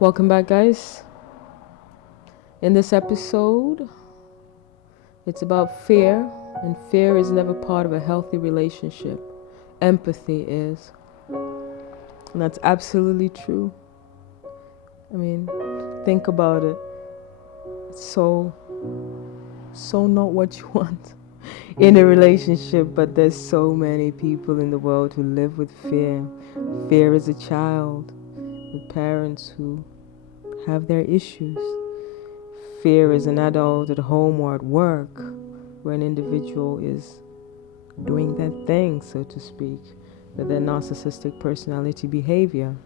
Welcome back, guys. In this episode, it's about fear, and fear is never part of a healthy relationship. Empathy is. And that's absolutely true. I mean, think about it. It's so not what you want in a relationship, but there's so many people in the world who live with fear. Fear as a child, with parents who have their issues. Fear as an adult at home or at work, where an individual is doing that thing, so to speak, with their narcissistic personality behavior.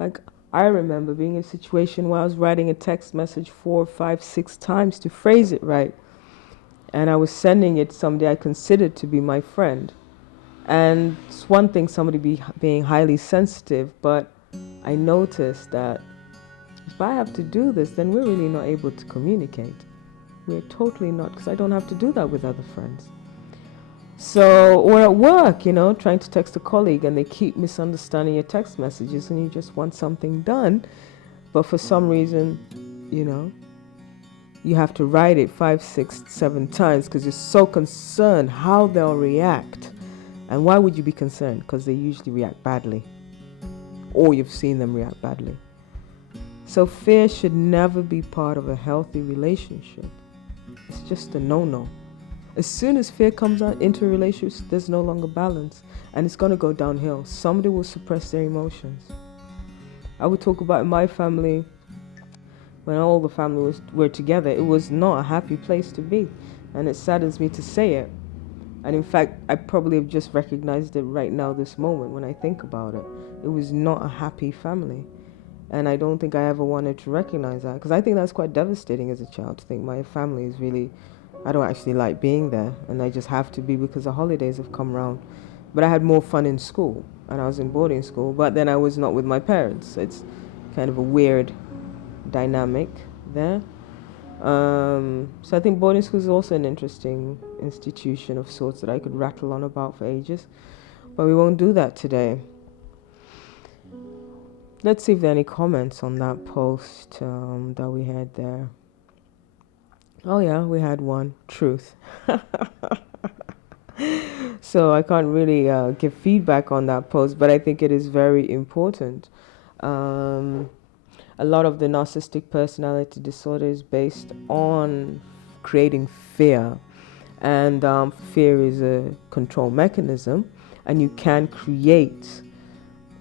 Like, I remember being in a situation where I was writing a text message 4, 5, 6 times to phrase it right. And I was sending it to somebody I considered to be my friend. And it's one thing somebody being highly sensitive, but I noticed that if I have to do this, then we're really not able to communicate. We're totally not, because I don't have to do that with other friends. So, or at work, trying to text a colleague and they keep misunderstanding your text messages and you just want something done. But for some reason, you have to write it 5, 6, 7 times because you're so concerned how they'll react. And why would you be concerned? Because they usually react badly. Or you've seen them react badly. So fear should never be part of a healthy relationship. It's just a no-no. As soon as fear comes out into relationships, there's no longer balance. And it's going to go downhill. Somebody will suppress their emotions. I would talk about in my family, when all the family were together, it was not a happy place to be. And it saddens me to say it. And in fact, I probably have just recognized it right now, this moment, when I think about it. It was not a happy family. And I don't think I ever wanted to recognize that. Because I think that's quite devastating as a child, to think my family is really, I don't actually like being there. And I just have to be because the holidays have come around. But I had more fun in school. And I was in boarding school. But then I was not with my parents. So it's kind of a weird dynamic there. So I think boarding school is also an interesting institution of sorts that I could rattle on about for ages. But we won't do that today. Let's see if there are any comments on that post that we had there. Oh yeah, we had one. Truth. So I can't really give feedback on that post, but I think it is very important. A lot of the narcissistic personality disorder is based on creating fear. And fear is a control mechanism, and you can create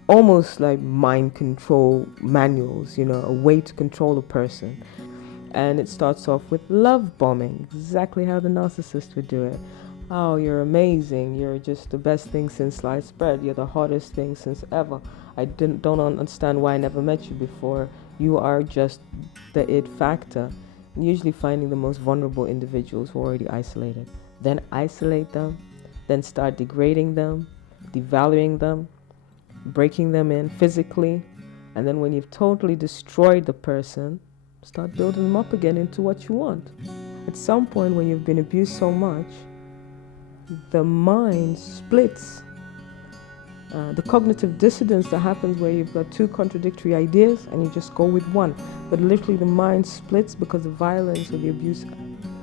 almost like mind control manuals, a way to control a person. And it starts off with love bombing, exactly how the narcissist would do it. Oh, you're amazing. You're just the best thing since sliced bread. You're the hottest thing since ever. I don't understand why I never met you before. You are just the it factor. And usually finding the most vulnerable individuals who are already isolated. Then isolate them. Then start degrading them, devaluing them, breaking them in physically. And then when you've totally destroyed the person, start building them up again into what you want. At some point when you've been abused so much, the mind splits. The cognitive dissonance that happens where you've got two contradictory ideas and you just go with one. But literally the mind splits because the violence or the abuse,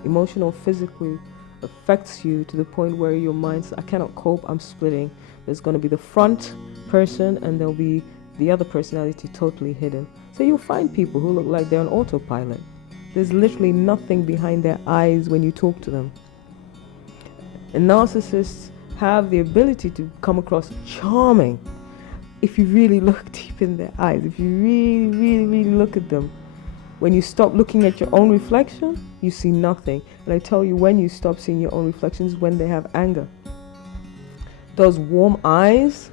emotional, physically, affects you to the point where your mind says, I cannot cope, I'm splitting. There's going to be the front person and there'll be the other personality totally hidden. So you'll find people who look like they're on autopilot. There's literally nothing behind their eyes when you talk to them. And narcissists have the ability to come across charming if you really look deep in their eyes, if you really, really, really look at them. When you stop looking at your own reflection, you see nothing. And I tell you, when you stop seeing your own reflections, when they have anger. Those warm eyes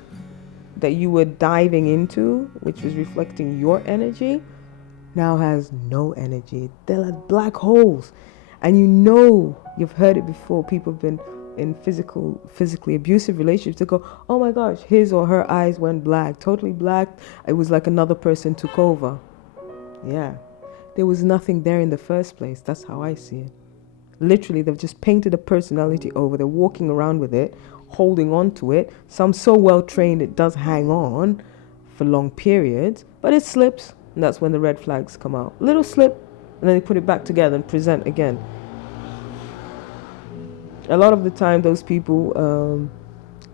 that you were diving into, which was reflecting your energy, now has no energy. They're like black holes. And you've heard it before, people have been in physically abusive relationships, they go, oh my gosh, his or her eyes went black, totally black. It was like another person took over. Yeah. There was nothing there in the first place. That's how I see it. Literally, they've just painted a personality over. They're walking around with it, holding on to it. Some so well trained it does hang on for long periods, but it slips, and that's when the red flags come out. Little slip, and then they put it back together and present again. A lot of the time, those people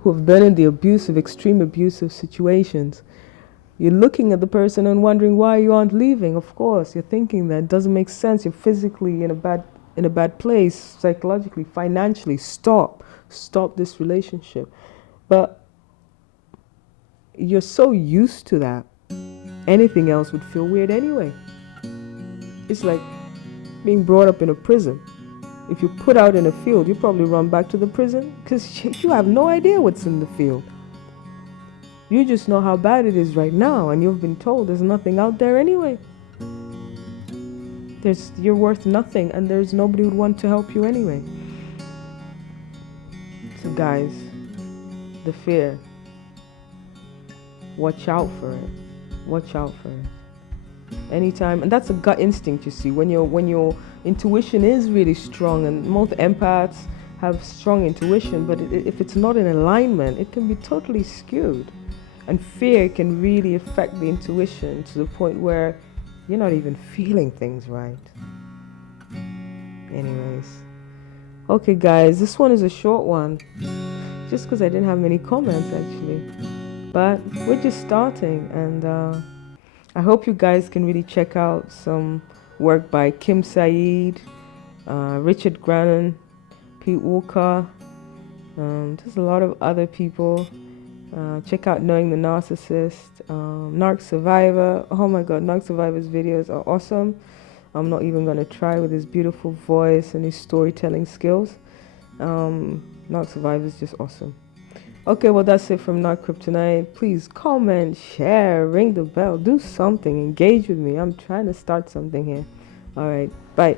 who have been in the extreme abusive situations, you're looking at the person and wondering why you aren't leaving. Of course, you're thinking that it doesn't make sense. You're physically in a bad place, psychologically, financially. Stop this relationship. But you're so used to that, anything else would feel weird anyway. It's like being brought up in a prison. If you're put out in a field, you probably run back to the prison because you have no idea what's in the field. You just know how bad it is right now, and you've been told there's nothing out there anyway. You're worth nothing, and there's nobody who would want to help you anyway. So guys, the fear, watch out for it. Watch out for it. Anytime, and that's a gut instinct, you see, when your intuition is really strong, and most empaths have strong intuition, but if it's not in alignment, it can be totally skewed. And fear can really affect the intuition to the point where you're not even feeling things right. Anyways, okay guys, this one is a short one, just because I didn't have many comments actually, but we're just starting, and I hope you guys can really check out some work by Kim Said, Richard Grannon, Pete Walker. There's a lot of other people. Check out Knowing the Narcissist, Narc Survivor. Oh my god, Narc Survivor's videos are awesome. I'm not even going to try with his beautiful voice and his storytelling skills. Narc Survivor is just awesome. Okay, well that's it from Narc Kryptonite. Please comment, share, ring the bell, do something, engage with me. I'm trying to start something here. Alright, bye.